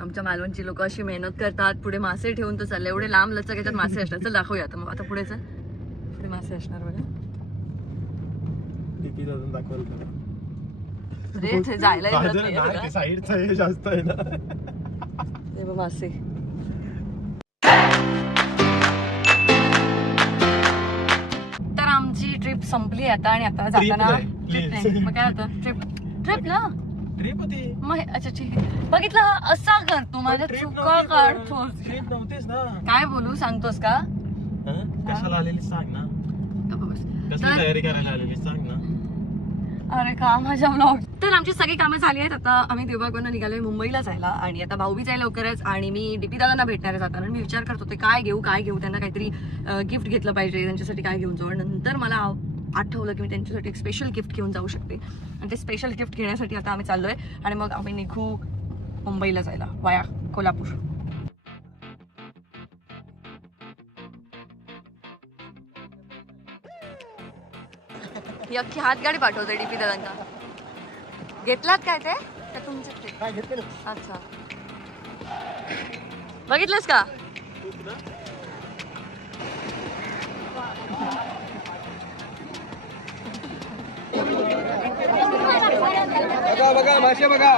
आमच्या मालवणची लोक अशी मेहनत करतात, पुढे मासे ठेवून तो चालले, एवढे लांब लचक याच्यात मासे असतात. चल दाखवूया आता. मग आता पुढे चल, पुढे मासे असणार बघा. रे जायला साईडचा जास्त आहे ना ते बघ मासे. तर आमची ट्रिप संपली आता आणि आता जाताना मग काय होतं ट्रिप ना ट्रिप होती मग. अच्छा ठीक आहे. बघितलं असा करतो माझ्या चुका काढतोस. ट्रिप नव्हतीच ना. काय बोलू सांगतोस का? कशाला आलेली सांग ना. कसली तयारी करायला आलेली सांग ना. अरे का माझ्या ब्लॉग. तर आमची सगळी कामं झाली आहेत. आता आम्ही देवबागवरून निघालोय मुंबईला जायला आणि आता भाऊबीज आहे लवकरच आणि मी डीपी दादांना भेटणार आहे जाताना. मी विचार करत होते काय घेऊ त्यांना काहीतरी गिफ्ट घेतलं पाहिजे, त्यांच्यासाठी काय घेऊन जाऊ. नंतर मला आठवलं की मी त्यांच्यासाठी एक स्पेशल गिफ्ट घेऊन जाऊ शकते आणि ते स्पेशल गिफ्ट घेण्यासाठी आता आम्ही चाललोय आणि मग आम्ही निघू मुंबईला जायला वाया कोल्हापूर. ही अख्खी हातगाडी पाठवते डीपी दादांना. घेतलात काय ते तुमचे? अच्छा बघितलंस का? बघा बघा मासे बघा.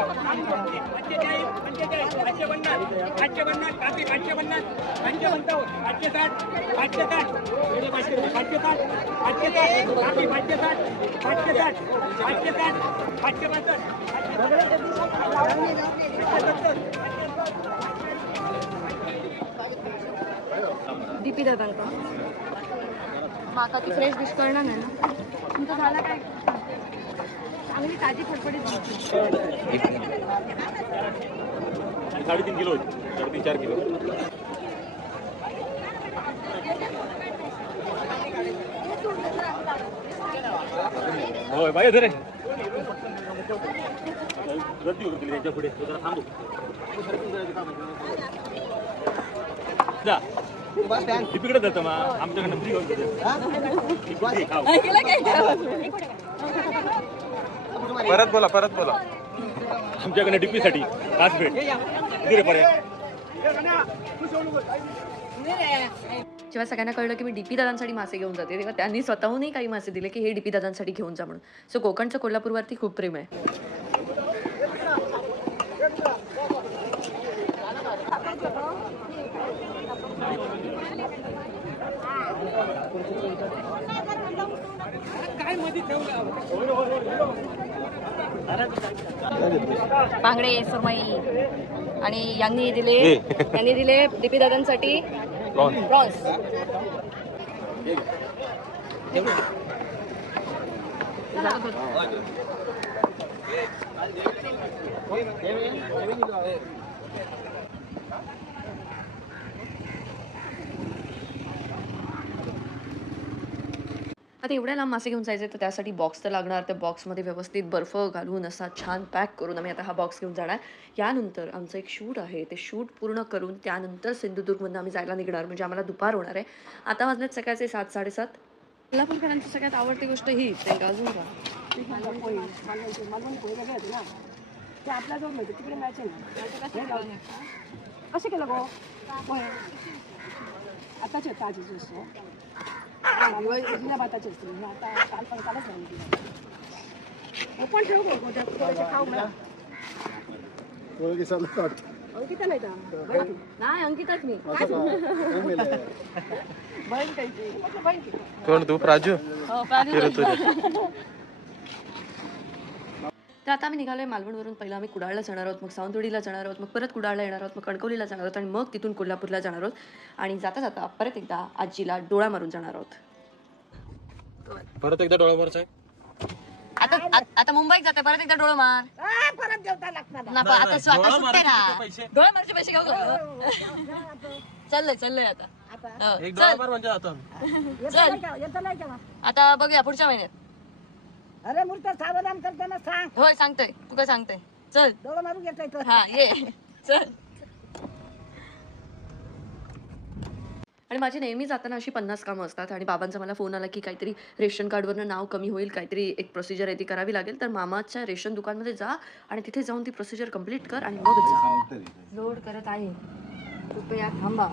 डीपी दादांका माका ती फ्रेश डिश करणार नाही ना. तुमचं झाला काय? चांगली ताजी फडफडीत 3.5 किलो 3-4 किलो. होय बाई धरे गर्दी होती त्याच्या पुढे थांबू जा. तिकडे जातं मग आमच्याकडनं फ्री परत बोला आमच्याकडे डीपीसाठी खास भेट रे पर्याय. जेव्हा सगळ्यांना कळलं की मी डीपी दादांसाठी मासे घेऊन जाते तेव्हा त्यांनी स्वतःहूनही काही मासे दिले की हे डीपी दादांसाठी घेऊन जा म्हणून. सो कोकणचं कोल्हापूरवरती खूप प्रेम आहे. बांगडे सुरमई आणि यांनी दिले डीपी दादांसाठी प्रॉन्स. आता एवढ्या लांब मासे घेऊन जायचे तर त्यासाठी बॉक्स तर लागणार. त्या बॉक्समध्ये व्यवस्थित बर्फ घालून असा छान पॅक करून आम्ही आता हा बॉक्स घेऊन जाणार. यानंतर आमचं एक शूट आहे, ते शूट पूर्ण करून त्यानंतर सिंधुदुर्गमधून आम्ही जायला निघणार. म्हणजे आम्हाला दुपार होणार आहे. आता वाजलेत सकाळचे 7-7:30. कोल्हापूरकरांची सगळ्यात आवडती गोष्ट ही त्यांना अजून का कसं केलं गो आताच ताजी असतो भाताचे असते आता काल पण कालच पण ठेव खाऊ मला अंकिता नाही अंकिताच मी कोण तू प्राजू? तर आता आम्ही निघालोय मालवणवरून. पहिला आम्ही कुडाळला जाणार आहोत, मग सावंतवाडीला जाणार आहोत, मग परत कुडाळला येणार आहोत, मग कणकवलीला जाणार आहोत आणि मग तिथून कोल्हापूरला जाणार आहोत आणि जाता जाता परत एकदा आजीला डोळा मारून जाणार आहोत. परत एकदा डोळा मारायचा आहे. आता मुंबईत जाते परत एकदा डोळा मार. परत जेवता लागतात आता सुट्टे ना डोळा मारचे पैसे घेऊ. चाललंय आता एक डोळा मार म्हणजे आता आता बघूया पुढच्या महिन्यात. अरे मूर्त सावधान करताना सांग. होय सांगतोय. तू काय सांगतोय? चल डोळा मारून घेतोय. हा ये चल. आणि माझी नेहमी जाताना अशी 50 कामं असतात आणि बाबांचा मला फोन आला की काहीतरी रेशन कार्डवरनं नाव कमी होईल, काहीतरी एक प्रोसिजर आहे ती करावी लागेल. तर मामाच्या रेशन दुकानमध्ये जा आणि तिथे जाऊन ती प्रोसिजर कंप्लीट कर आणि मग जा. लोड करत आहे, कृपया थांबा.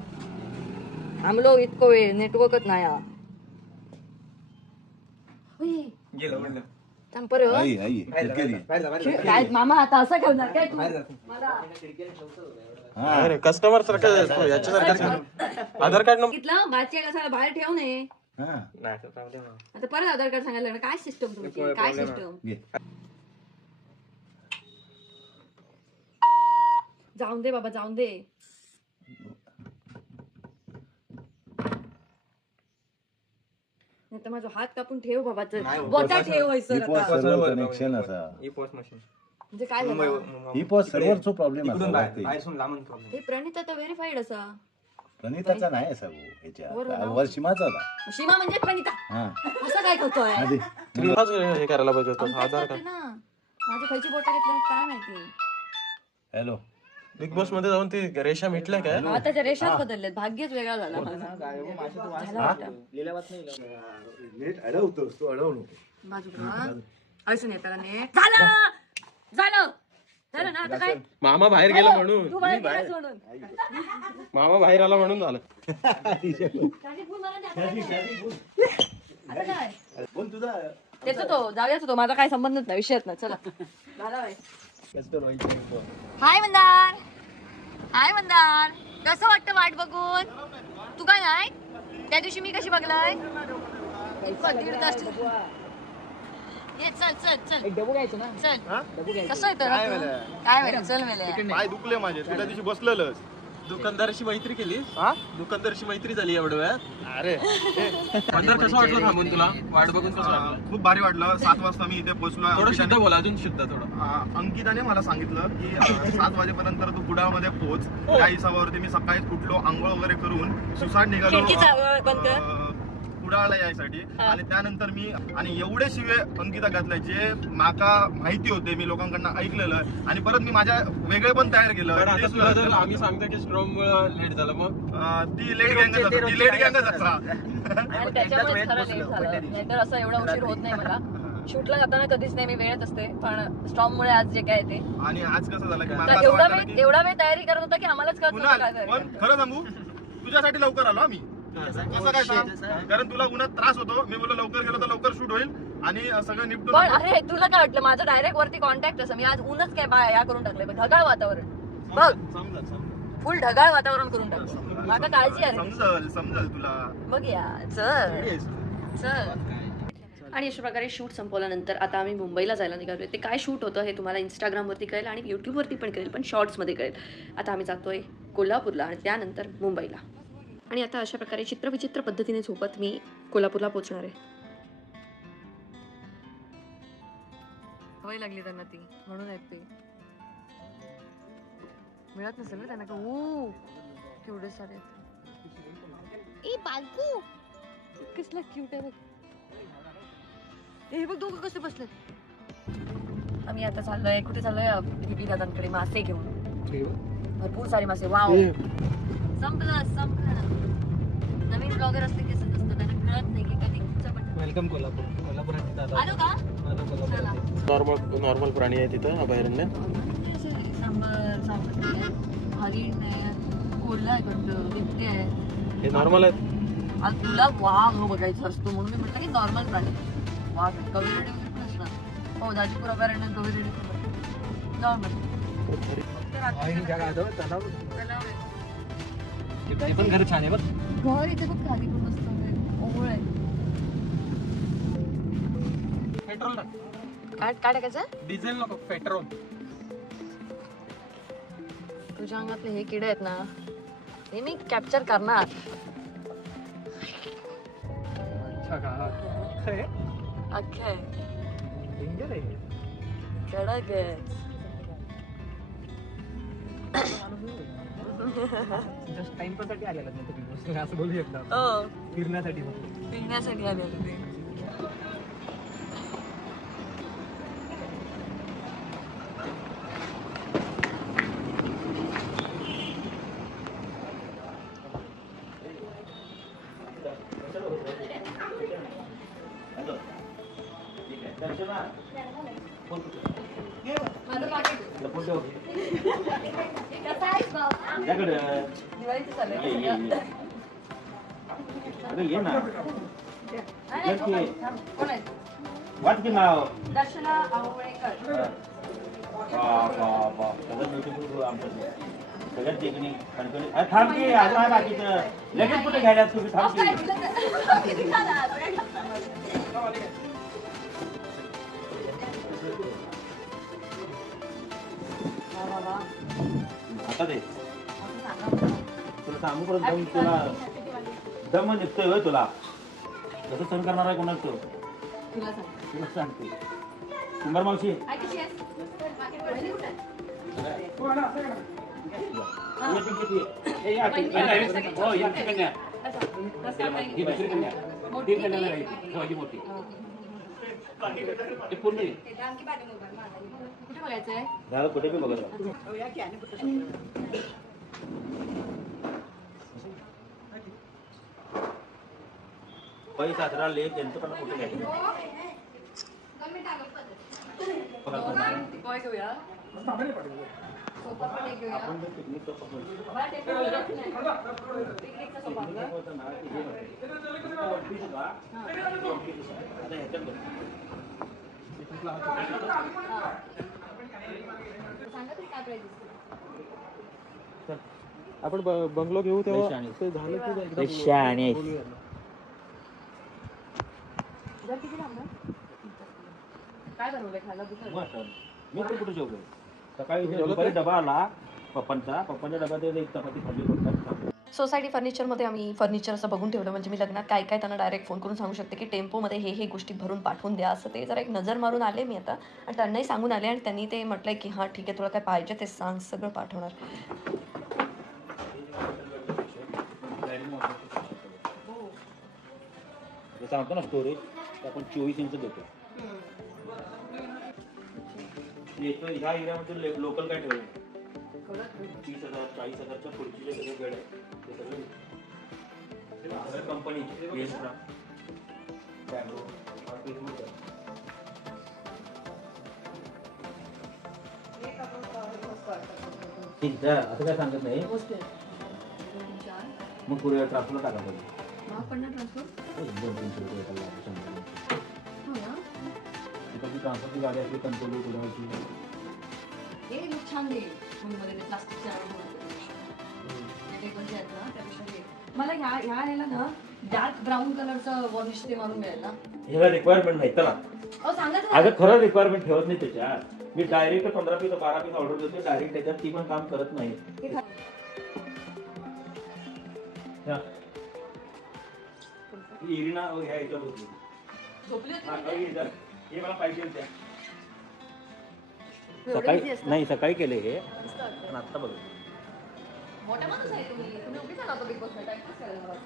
थांबलो इतकं वेळ, नेटवर्कच नाही हा. उई, थांब परत. काय मामा आता असं करणार काय तू मला? अरे कस्टमर सारखं याच्यासारखं आधार कार्ड नंबर बघितलं बादशा कसा बाहेर ठेवू नये. नाही तर राहू दे ना. आता परत आधार कार्ड सांगायला लागणार. काय सिस्टम तुमची, काय सिस्टम? जाऊन दे बाबा, जाऊन दे. नाही तर माझा हात कापून ठेव बाबा. बोटा ठेव व्हायचं कनेक्शन असा ई पोस्ट मशीन म्हणजे काय झालं? ही पोस्ट सर्व्हरचा प्रॉब्लेम असा हे प्रणित आता व्हेरीफाईड असा. प्रणिताचा नाही असा भाऊ ह्याच्या वर सीमाचा होता. सीमा म्हणजे प्रणिता. हा असं काय करतोय? आधी तुलाच हे करायला पाहिजे होतं अंदाज आधार करते कार्ड. ना. माझी खायची बोट घेतली काय माहिती. हॅलो बिग बॉस मध्ये जाऊन ती रेषा मिटल्या काय? हा त्याच्या रेषाच बदलल्यात. भाग्यच वेगळा झाला माझा. झाला वाटतं. नीट अडवतोस तू अडवू नको. बाजूला अडचण येताना नेट झालं झालं झालं ना. आता काय मामा बाहेर गेला म्हणून, तू बाहेर गेलास म्हणून. मामा बाहेर आला म्हणून झालं. शादी फुल मला द्या. आता काय बोल तुझा त्याचा तो जाऊयाच तो. माझा काय संबंधच नाही, विषयच नाही. चला झाला बाय. हाय मंदार, हाय मंदार. कसं वाटतं वाट बघून? तू काय नाही त्या दिवशी मी कशी बघलाय? दीड तास. ये चल चल चल चल. कसं येतं काय वेळ? चल मेले पाय दुखले माझे. तुला दिवशी बसलेलंच. दुकानदाराशी मैत्री केली? दुकानदाराशी मैत्री झाली एवढ्या वेळात? अरे मंदार कसं वाटलं थांबून तुला? वाट बघून कसं वाटलं? खूप भारी वाटलं. 7 वाजता मी इथे पोहोचलो. थोडं शुद्ध बोला, अजून शुद्ध थोडं. अंकिताने मला सांगितलं की 7 वाजेपर्यंत तू कुडाळमध्ये पोहोच. त्या हिसाबावरती मी सकाळी उठलो, आंघोळ वगैरे करून सुसाट निघालो कुडाळला यायसाठी. आणि त्यानंतर मी आणि एवढे शिवे अंकिता घातल्याचे माका माहिती होते, मी लोकांकडनं ऐकलेलं. आणि परत मी माझ्या वेगळे पण तयार पण आता तुला जर केलं. आम्ही सांगतो की स्ट्रॉंग लेट झालं मग ती लेट गँगच असा. आणि त्याच्यामुळे खरं लेट झालं. नाहीतर असं एवढा उशीर होत नाही मला. शूटला जाताना कधीच नाही मी वेळेत असते, पण स्टॉर्म मुळे आज जे काय ते. आणि आज कसं झालं की मला तर असं एवढा वाटलं वेळ की एवढा वेळ तयारी करत होता की आम्हालाच कळत नव्हतं काय कुणाल, करायचं. पण खरं सांगू तुझ्यासाठी लवकर आलो आम्ही. कसं काय सांग? कारण तुला उन्हात त्रास होतो. मी बोललो लवकर गेलो तर लवकर शूट होईल आणि सगळं निपटून. पण अरे तुला काय वाटलं माझं डायरेक्ट वरती कॉन्टॅक्ट असं मी आज ऊनच काय बाय या करून टाकलंय. ढगाळ वातावरण बघ, फुल ढगाळ वातावरण करून टाकलं. माझा काळजी आहे. समजल तुला. बघ या चल चल. आणि अशा प्रकारे शूट संपवल्यानंतर आता आम्ही मुंबईला जायला निघालोय. ते काय शूट होतं हे तुम्हाला इंस्टाग्रामवरती कळेल आणि यूट्यूबवरती पण कळेल, पण शॉर्ट्समध्ये कळेल. आता आम्ही जातोय कोल्हापूरला आणि त्यानंतर मुंबईला. आणि आता अशा प्रकारे चित्रविचित्र पद्धतीने झोपत मी कोल्हापूरला पोहोचणार आहे. सवय लागली त्यांना ती, म्हणून आहेत ते. मिळत नसेल ना त्यांना का? केवढे सारे कसला क्यूट आहे बघ. हे बघ दोघं कसे बसले. आम्ही आता चाललोय, कुठे चाललोय? दीदी दादांकडे मासे घेऊन. भरपूर सारे मासे. वाव, संपलं. नवीन ब्लॉगर असले की असंच असतं, त्यांना कळत नाही की कधी कुठचं पण. वेलकम कोल्हापूर. आलो का? चला. नॉर्मल प्राणी आहे तिथं अभयारण्य. सांबर हरिण आहे, कोल्हा आहे, बिबटे आहे. हे नॉर्मल आहेत. आज तुला वाघ बघायचा असतो म्हणून मी म्हटलं की नॉर्मल प्राणी. वाघ कविरेडी वगैरे पण असणार. हो, दाजीपूर अभयारण्य कविरेडी नॉर्मल. पण घर छान आहे बघ. घर इथे खूप खाली पण मस्त ओळ आहे. पेट्रोल काय टाकायचं? डिझेल नको, पेट्रोल. तुझ्या अंगातले हे किडे आहेत ना, हे मी कॅप्चर करणार. अख्खे कडक आहे. टाइमपाससाठी आलेला असं बोलू शकता. हो, फिरण्यासाठी पिण्यासाठी आलेलं ते. कसा आहेस भाऊ? तुझ्याकडं दिवाळीचं चालू आहे ये, ये, सगळं. ये. अगं ये ना नाही, ये की. कोण आहे? वाट की नाव दर्शना आंबोळेकर. सगळं ब्युटिफुल आमचं सगळ्यात देखणी कणकणी थांब की अजून आहे बाकीचं लगेच कुठे घ्यायला तुम्ही थांब काय की तुला किती झालं? वा, वा, वा. आता दे असं सांगा बरं. तुला सांगू परत दम तुला दम निघतोय होय तुला कसं सहन करणार आहे कोणाच तो तुला सांग. तुला सांगते कुंभार मावशी आई कशी आहेस? वहिनी कुठे आहे? ये पिंकी तू ये. ए, या, वहिनी पिंकी. आहे, सगळी हो, ही छोटी दुसरी कन्या. अच्छा. कसं काय? ही दुसरी कन्या. मोठी ती कन्या ती? नाही, हो, ही मोठी ती पूर्ण ये. कुठे बघायचंय? झालं कुठे बी बघत राहा. बाई सासरा लेक त्यांचं पण कुठे घ्यायचं टिपॉय घेऊया. सोफा पण एक घेऊया. आपण जर पिकनिक करतो मला टेबल वगैरे नाही. पिकनिकचा सोफा आपला. सांगा तरी काय प्राइस दिसते? आपण बंगलो घेऊ तेव्हा पैशाने. ते झालं की एकदा पैशाने. बोलूया ना. दर किती लागणार? काय बनवलंय खायला दुसरं? मी तर कुठे जेवलो सकाळी दुपारी डबा आला पप्पांच्या डब्यात एक चपाती खाल्ली फक्त. सोसायटी फर्निचरमध्ये आम्ही फर्निचर असं बघून ठेवलं म्हणजे मी लग्नात काय काय त्यांना डायरेक्ट फोन करून सांगू शकते की टेम्पोमध्ये हे गोष्टी भरून पाठवून द्या असं ते जरा एक नजर मारून आले मी आता आणि त्यांनाही सांगून आले आणि त्यांनी ते म्हटलंय की हां ठीक आहे तुला काय पाहिजे ते सांग सगळं पाठवणार. सांगतो ना स्टोरेज आपण 24 इंच देतो. ह्या एरियामध्ये लोकल काय ठेवलं 30,000 40,000च्या पुढची जे सगळे बेड आहे ते सगळे कंपनीचे ठीक आहे असं काय सांगत नाही मग पुढे ट्रान्सफरला टाका पाहिजे. 200-300 रुपये त्याला 100 ट्रान्सफरची गाडी असली कंट्रोल कुदायची हे लुक छान देईल मध्ये ते प्लास्टिकच्या टेबल जे आहेत ना त्यापेक्षा हे. मला ह्या ह्याला ना डार्क ब्राऊन कलरचं वॉर्निश ते मारून मिळेल ना? ह्याला रिक्वायरमेंट नाही चला अहो सांगा अगं खरं रिक्वायरमेंट ठेवत नाही त्याच्यात. मी डायरेक्ट 15 पीस 12 पीस ऑर्डर देतो डायरेक्ट त्याच्यात ती पण काम करत नाही. इरिना ह्या याच्यात होती झोपली होती हे मला पाहिजे होत्या एवढं सकाळी busy असतं? नाही सकाळी केले हे मस्त वाटतं. पण आत्ता बघ मोठ्या माणूस आहे तुम्ही उभीच आला होता बिग बॉस टाइमपास करायला मला.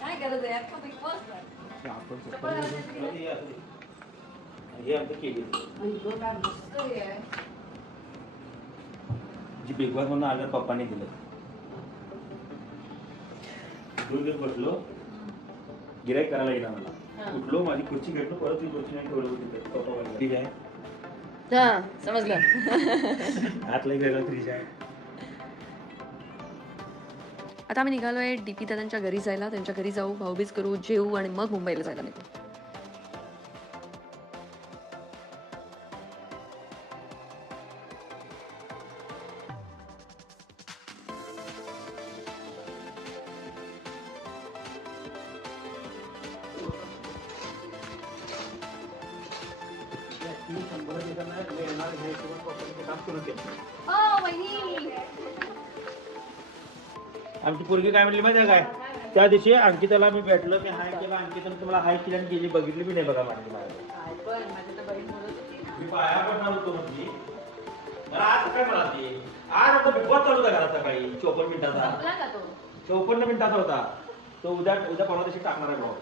काय गरज आहे आता बिग बॉस हे आमचं केली काय मस्त हे आहे. जी बिग बॉस म्हणून आल्या पप्पाने दिलं बसलो गिराईक करायला येणार मला उठलो माझी खुर्ची घेतलो परत ती खुर्ची नाही ठेवलं होती फ्रीज आहे हा समजलं. आतला एक वेगळा फ्रीज आहे. आता आम्ही निघालोय डीपी दादांच्या घरी जायला. त्यांच्या घरी जाऊ भाऊबीज करू जेवू आणि मग मुंबईला जायला निघू. आमची पोरगी काय म्हणली माहिती आहे काय त्या दिवशी अंकिताला मी भेटलो मी हाय केला अंकिताने तुम्हाला हाय केली आणि गेली बघितली मी नाही बघा माझी मी पाया पडणार होतो म्हणजे मला आज काय मला ते आज आता बिग बॉस चालू होता घरात सकाळी 54 मिनिटाचा 54 मिनिटाचा होता तो उद्या परवा दिवशी टाकणार आहे ब्लॉग.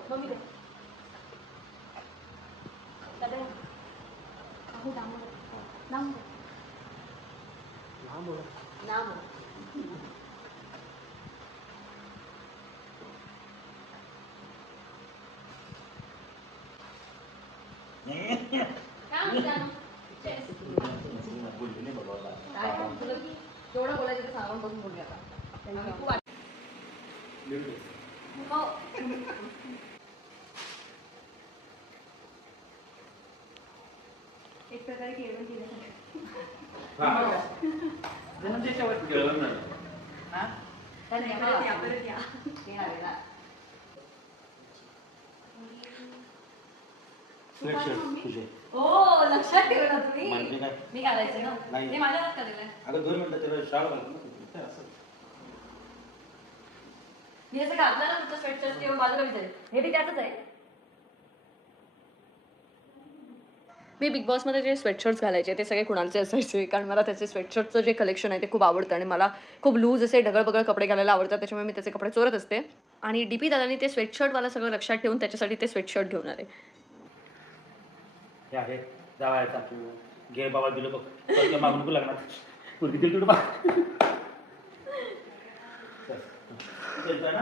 जेवढं बोलायचं ते सामान बसून बोलूया आता. आम्ही खूप हो. एक प्रकारे केळवण केलं. हो लक्षात ठेवला तुम्ही. मी घालायचे ना मी माझ्या हात काढलेलं. अगं 2 मिनिटं त्याला शाळ घालतो ना असं. मी असं घातलं ना तुमचं स्वेटशर्ट किंवा बाजूला विचारेल हे बी त्यातच आहे. मी बिग बॉसमध्ये जे स्वेटशर्ट्स घालायचे ते सगळे कुणालचे असायचे कारण मला त्याचे स्वेटशर्टचं जे कलेक्शन आहे ते खूप आवडतं आणि मला खूप लूज असे ढगळबगळ कपडे घालायला आवडतात त्याच्यामुळे मी त्याचे कपडे चोरत असते. आणि डीपी दादानी ते स्वेटशर्टवाला सगळं लक्षात ठेवून त्याच्यासाठी ते स्वेटशर्ट घेऊन आले. हे आहे जावायचा घे बाबा दिलं बघ तर मागून नको लागणार पुरगी दिली तुला बघ ना.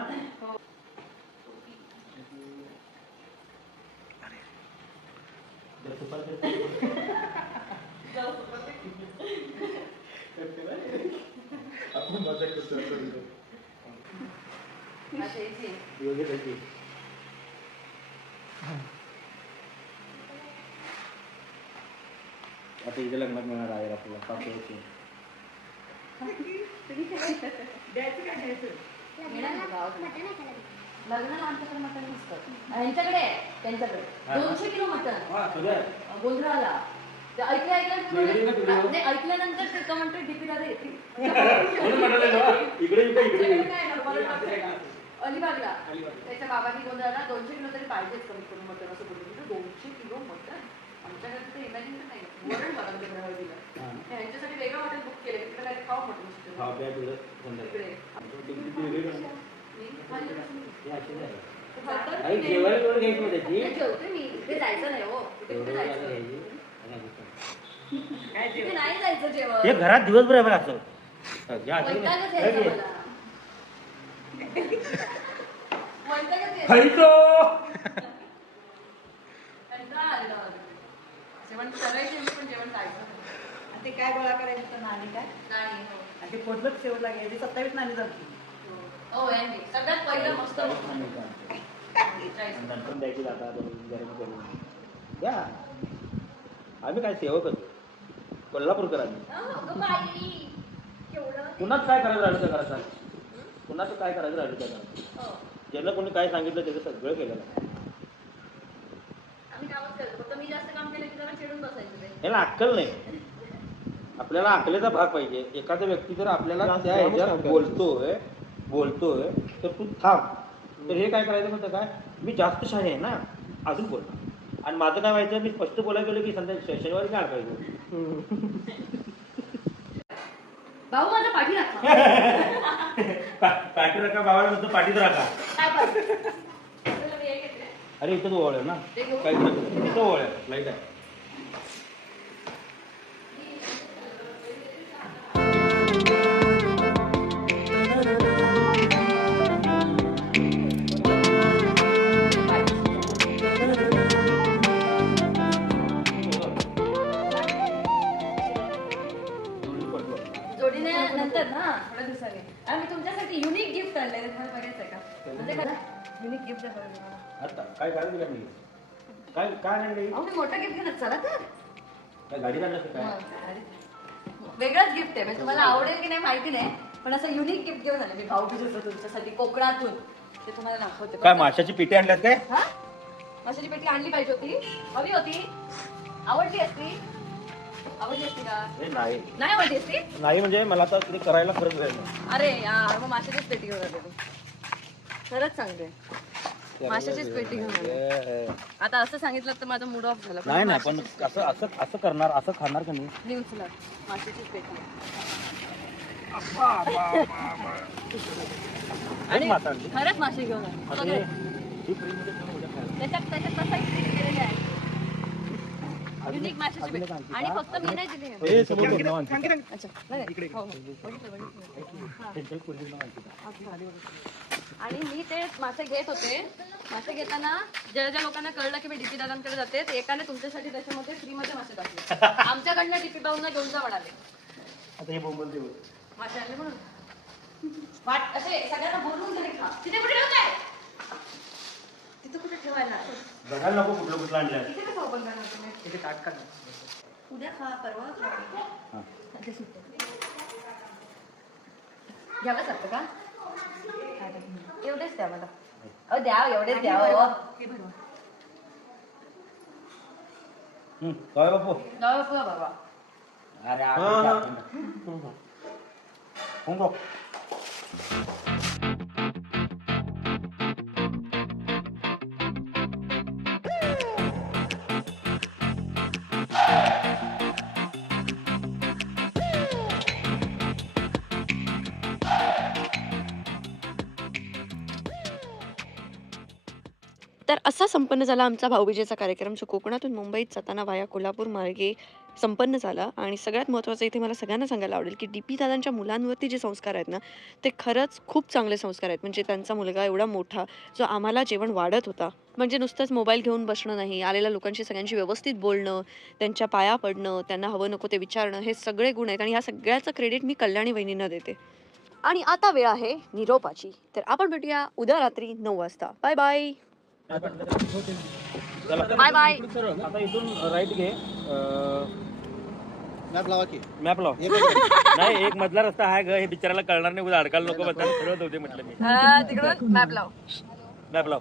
आता इथे लग्नात मिळणार आहे आपल्याला 5 वर्ष. लग्नाला आमच्याकडे मटण नसतं यांच्याकडे त्यांच्याकडे 200 किलो मटण गोंधळाला. ऐकल्यानंतर ते म्हणतो डीपी दादा येतील अलिबागला त्याच्या बाबांनी गोंधळाला 200 किलो तरी पाहिजेच कमी करून मटण असं बोलतो. 200 किलो मटण आमच्याकडे ते इमॅजिन नाही वरण बघा तिकडे हळदीला त्यांच्यासाठी वेगळं हॉटेल बुक केलं तिकडे काय खाऊ मटण जेवते मी तिथे जायचं नाही हो तिथे नाही जायचं जेवण हे घरात दिवसभर आहे बघा असं. वैतागच यायचं मला. वैतागच यायचं. कंटाळा आलेला मला. जेवण करायचं मी पण जेवण जायचं नाही. ते काय गोळा करायचं तर नाणी काय नाही हो. आणि ते पोचलंच शेवटला गेली 27 नाणी जाते. हो यांनी सगळ्यात पहिलं मस्त नंतर द्यायची जाता गरम करून द्या. आम्ही काय सेवक होतो कोल्हापूरकर आम्ही. कुणाच काय करायचं राहिलं त्या घरात कुणाचं काय करायचं राहिलं त्या घरात ज्यांना कोणी काय सांगितलं त्याचं सगळं केलेलं आम्ही कामच करतो फक्त मी जास्त काम केलं की जरा चिडून बसायचं ते. याला अक्कल नाही. आपल्याला अकलेचा भाग पाहिजे. एखादा व्यक्ती जर आपल्याला त्या ह्याच्यात बोलतोय तर तू थांब. तर हे काय करायचं म्हणतं काय मी जास्त शहाणे आहे ना अजून बोलणार. आणि माझं काय व्हायचं मी स्पष्ट बोलायला गेलो की शनिवारी काय अडकायचं. भाऊ माझा पाठी राखा. पाठी राखा भावाला नुसतं पाठीत राखा. काय पाहिजे? आपल्याला मी हे घेतलंय. अरे इथं ओळ आहे ना ते घेऊ? काय इथं ओळ आहे लाईट आहे. जोडीने नंतर ना थोड्या दिवसांनी आम्ही तुमच्यासाठी युनिक गिफ्ट आणलंय तुम्हाला बघायचं आहे का म्हणजे युनिक गिफ्ट द्या बरं मला. आता काय करायचं का नाही काय काय नाही अहो मी मोठं गिफ्ट घेणार चला तर काय गाडी काढलं काय वेगळंच गिफ्ट आहे म्हणजे तुम्हाला आवडेल की नाही माहिती नाही पण असं युनिक गिफ्ट घेऊन आले मी भाऊबीजेचं तुमच्यासाठी कोकणातून ते तुम्हाला दाखवते. काय माशाची पेटी आणल्यात काय हा माशाची पेटी आणली पाहिजे होती हवी होती आवडली असती आवडली असती का नाही नाही आवडली असती नाही म्हणजे मला आता ते करायला खरंच वेळ नाही. अरे यार मग माशाचीच पेटी घेऊन आले तू खरंच सांगते माशाचीच पेटी घेऊन आले. आता असं सांगितलं तर माझा मूड ऑफ झाला नाही नाही पण असं असं असं करणार असं खाणार का नाही. मी उचला माशाचीच पेटी आणि मासा आणली. खरंच मासे घेऊन आता आले ही फ्रीजमध्ये ठेवून उद्या खायला. त्याच्यात तसा केलेले आहे युनिक माशाची पेटी आणि फक्त मी नाही दिली हे समोर बघ नाव आणखी. अच्छा नाही हो, हो. बघितलं, बघितलं. हा. त्यांच्या पूर्वी नाव आणखी. आणि मी ते मासे घेत होते मासे घेताना ज्या ज्या लोकांना कळलं की मी डीपी दादांकडे जाते ते एकाने तुमच्यासाठी त्याच्यामध्ये फ्री मध्ये मासे टाकले आमच्याकडनं डीपी भाऊंना घेऊन जा म्हणाले. आता हे बोंबल ते बघ. माझ्या आले म्हणून वाट असे सगळ्यांना बोलून तरी खा. तिथे कुठे ठेवताय? तिथे कुठे ठेवायला? बघायला नको कुठलं कुठलं आणलं. तिथे कसं ओपन करणार तुम्ही? तिथे काट काढ. उद्या खा, परवा खा. ते सुट्टे. घ्यावं लागतं का? एवढेच द्या मला. द्या एवढेच द्या. हे भरवा. काय बापू जाऊ बाबा. अरे तर असा संपन्न झाला आमचा भाऊबीजेचा कार्यक्रम जो कोकणातून मुंबईत जाताना वाया कोल्हापूर मार्गे संपन्न झाला. आणि सगळ्यात महत्त्वाचं इथे मला सगळ्यांना सांगायला आवडेल की DP दादांच्या मुलांवरती जे संस्कार आहेत ना ते खरंच खूप चांगले संस्कार आहेत. म्हणजे त्यांचा मुलगा एवढा मोठा जो आम्हाला जेवण वाढत होता, म्हणजे नुसतंच मोबाईल घेऊन बसणं नाही, आलेल्या लोकांशी सगळ्यांशी व्यवस्थित बोलणं, त्यांच्या पाया पडणं, त्यांना हवं नको ते विचारणं, हे सगळे गुण आहेत. आणि ह्या सगळ्याचं क्रेडिट मी कल्याणी वहिनींना देते. आणि आता वेळ आहे निरोपाची. तर आपण भेटूया उद्या रात्री 9 वाजता. Bye bye. Bye bye. आता इथून राईट घे. मॅप लावा की. मॅप लाव. नाही एक मधला रस्ता आहे ग, हे बिचाराला कळणार नाही, उद्या अडकायला नको. सरळ होते म्हटलं मी. तिकडून मॅप लाव. मॅप लाव.